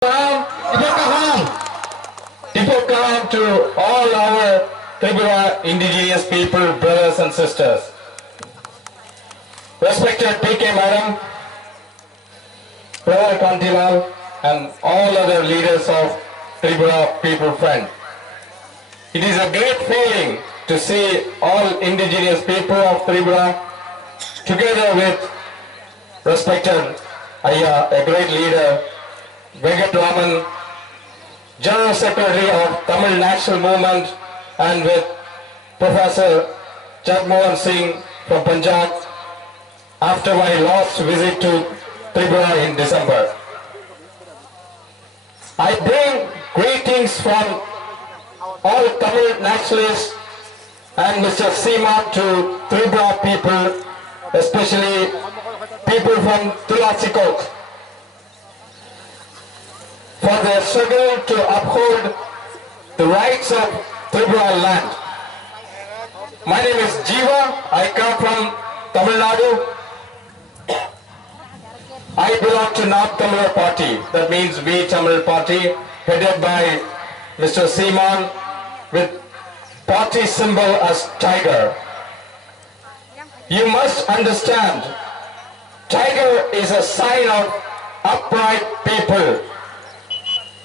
Tipuram to all our Tripura indigenous people, brothers and sisters. Respected PK Madam, Brother Kantilal, and all other leaders of Tripura People Front. It is a great feeling to see all indigenous people of Tripura together with respected Ayya, a great leader, Vegat Raman, General Secretary of Tamil National Movement, and with Professor Jagmohan Singh from Punjab after my last visit to Tripura in December. I bring greetings from all Tamil nationalists and Mr. Seema to Tripura people, especially people from Tulashikok, for their struggle to uphold the rights of Tripura land. My name is Jiva. I come from Tamil Nadu. I belong to North Tamil Party. That means we Tamil Party, headed by Mr. Seeman, with party symbol as tiger. You must understand, tiger is a sign of upright people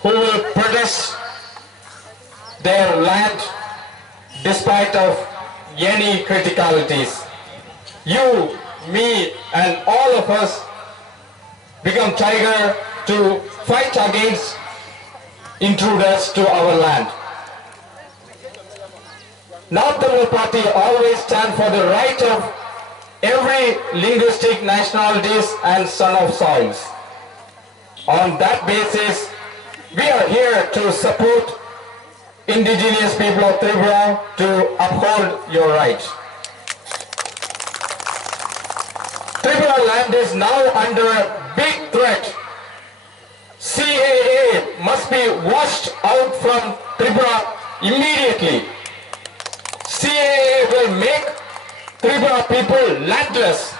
who will protest their land despite of any criticalities. You, me, and all of us become tiger to fight against intruders to our land. North Tamil Party always stand for the right of every linguistic nationalities and son of soils. On that basis, we are here to support indigenous people of Tripura to uphold your rights. Tripura land is now under a big threat. CAA must be washed out from Tripura immediately. CAA will make Tripura people landless.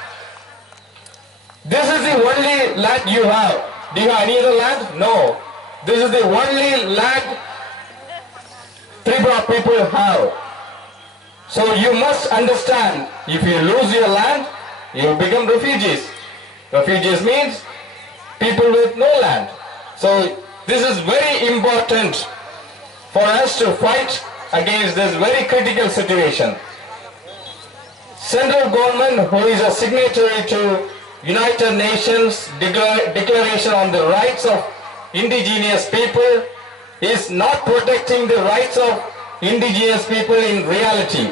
This is the only land you have. Do you have any other land? No. This is the only land Tripura people have. So you must understand, if you lose your land, you will become refugees. Refugees means people with no land. So this is very important for us to fight against this very critical situation. Central government, who is a signatory to United Nations Declaration on the Rights of Indigenous People, is not protecting the rights of indigenous people in reality.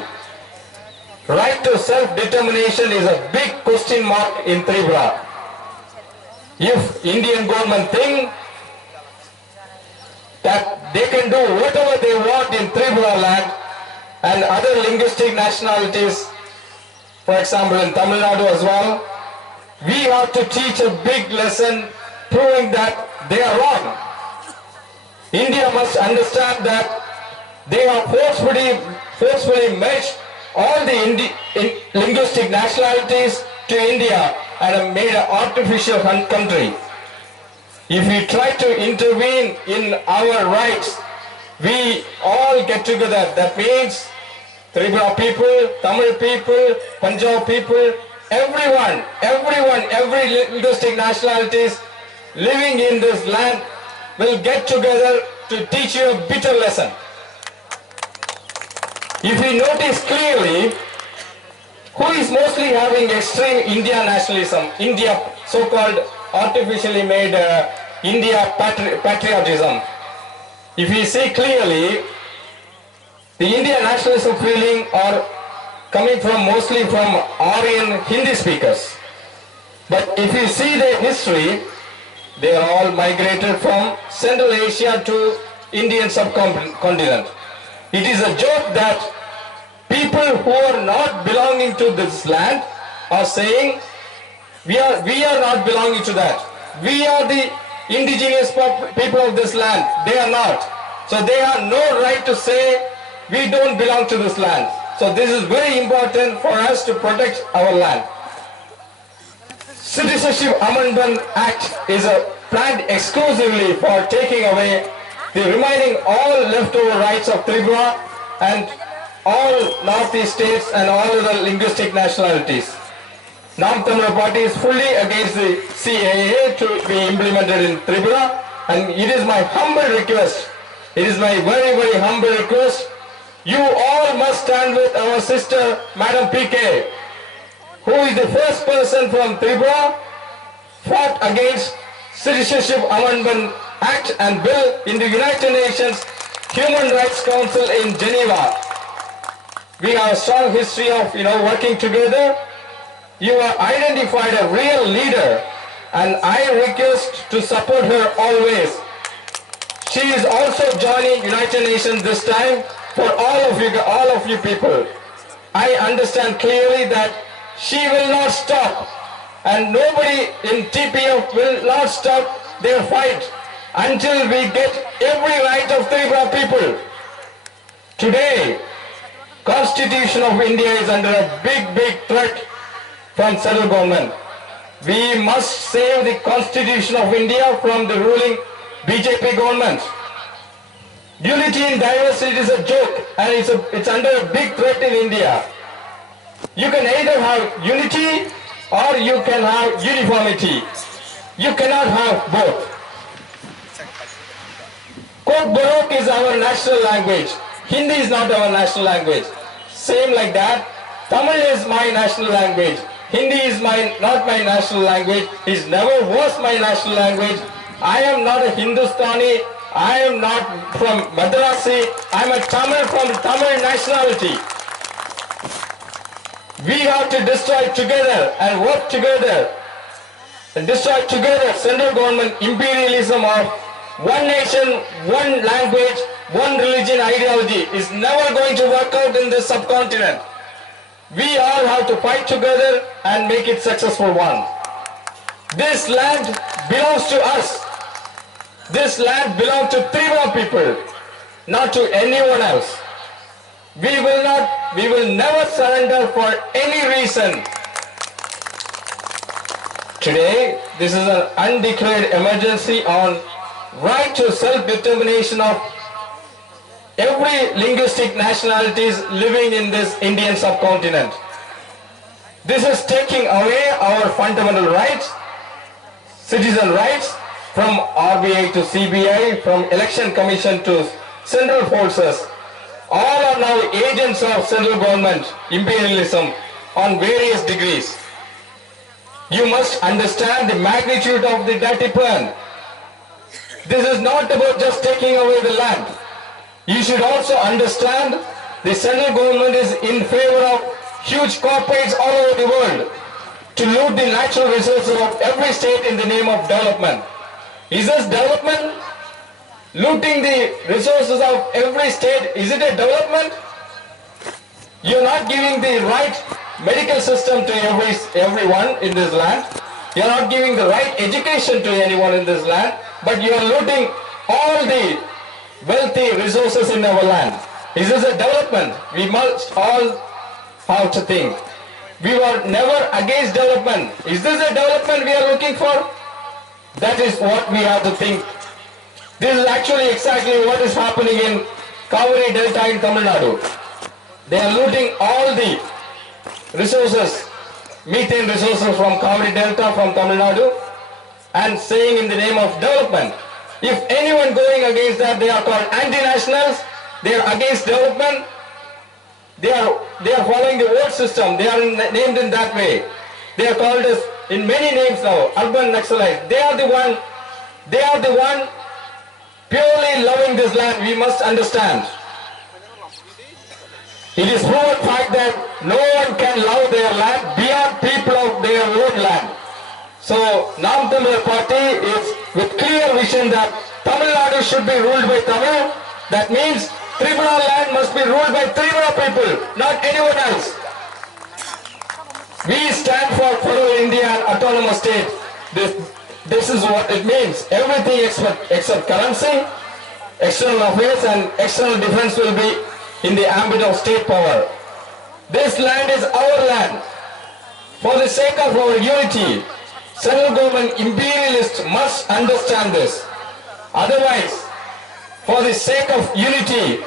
Right to self-determination is a big question mark in Tripura. If Indian government think that they can do whatever they want in Tripura land and other linguistic nationalities, for example in Tamil Nadu as well, we have to teach a big lesson proving that they are wrong. India must understand that they have forcefully merged all the linguistic nationalities to India and have made an artificial country. If we try to intervene in our rights, we all get together. That means Tripura people, Tamil people, Punjab people, every linguistic nationalities living in this land will get together to teach you a bitter lesson. If we notice clearly, who is mostly having extreme India nationalism, India so-called artificially made India patriotism. If we see clearly, the India nationalism feeling are coming from mostly from Aryan Hindi speakers. But if you see their history, they are all migrated from Central Asia to Indian subcontinent. It is a joke that people who are not belonging to this land are saying, we are not belonging to that. We are the indigenous people of this land. They are not. So they have no right to say, we don't belong to this land. So this is very important for us to protect our land. Citizenship Amendment Act is a planned exclusively for taking away the remaining all leftover rights of Tripura and all northeast states and all other linguistic nationalities. Nam Tamil Party is fully against the CAA to be implemented in Tripura, and it is my humble request, it is my very, very humble request, you all must stand with our sister, Madam PK, who is the first person from Tripura, fought against Citizenship Amendment Act and Bill in the United Nations Human Rights Council in Geneva. We have a strong history of working together. You have identified a real leader, and I request to support her always. She is also joining United Nations this time for all of you people. I understand clearly that she will not stop, and nobody in TPF will not stop their fight until we get every right of Tripura people. Today, Constitution of India is under a big threat from central government. We must save the Constitution of India from the ruling BJP government. Unity in diversity is a joke, and it's under a big threat in India. You can either have unity or you can have uniformity. You cannot have both. KOKBOROK is our national language. Hindi is not our national language. Same like that, Tamil is my national language. Hindi is not my national language. It never was my national language. I am not a Hindustani. I am not from Madrasi. I am a Tamil from Tamil nationality. We have to destroy together and work together and destroy together central government imperialism of one nation, one language, one religion ideology is never going to work out in this subcontinent. We all have to fight together and make it successful one. This land belongs to us. This land belongs to Tripura people, not to anyone else. We will never surrender for any reason. Today, this is an undeclared emergency on right to self-determination of every linguistic nationalities living in this Indian subcontinent. This is taking away our fundamental rights, citizen rights, from RBI to CBI, from election commission to central forces. All are now agents of central government imperialism on various degrees. You must understand the magnitude of the dirty plan. This is not about just taking away the land. You should also understand the central government is in favor of huge corporates all over the world to loot the natural resources of every state in the name of development. Is this development? Looting the resources of every state, is it a development? You're not giving the right medical system to everyone in this land. You're not giving the right education to anyone in this land, but you are looting all the wealthy resources in our land. Is this a development? We must all have to think. We were never against development. Is this a development we are looking for? That is what we have to think. This is actually exactly what is happening in Kaveri Delta in Tamil Nadu. They are looting all the resources, methane resources from Kaveri Delta from Tamil Nadu, and saying in the name of development. If anyone going against that, they are called anti-nationals, they are against development, they are following the old system, they are named in that way. They are called as in many names now, urban Naxalites. They are the one purely loving this land, we must understand. It is proven fact that no one can love their land beyond people of their own land. So, Nam Tamil Party is with clear vision that Tamil Nadu should be ruled by Tamil. That means Tripura land must be ruled by Tripura people, not anyone else. We stand for federal India and autonomous state. This is what it means. Everything except currency, external affairs and external defense will be in the ambit of state power. This land is our land. For the sake of our unity, Central government imperialists must understand this. Otherwise, for the sake of unity,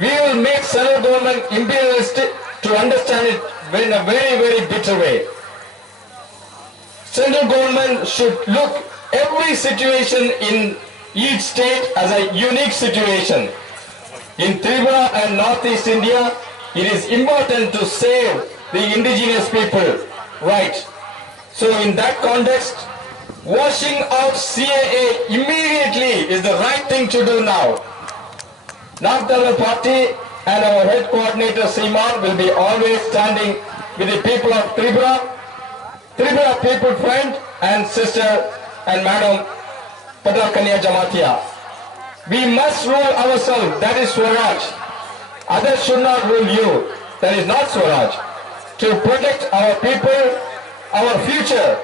we will make central government imperialistic to understand it in a very, very bitter way. Central government should look every situation in each state as a unique situation. In Tripura and Northeast India, it is important to save the indigenous people, right? So in that context, washing out CAA immediately is the right thing to do now. National Party and our head coordinator Seeman will be always standing with the people of Tripura, Tripura people friend and sister and Madam Patalkanya Jamatia. We must rule ourselves, that is Swaraj. Others should not rule you, that is not Swaraj. To protect our people, our future,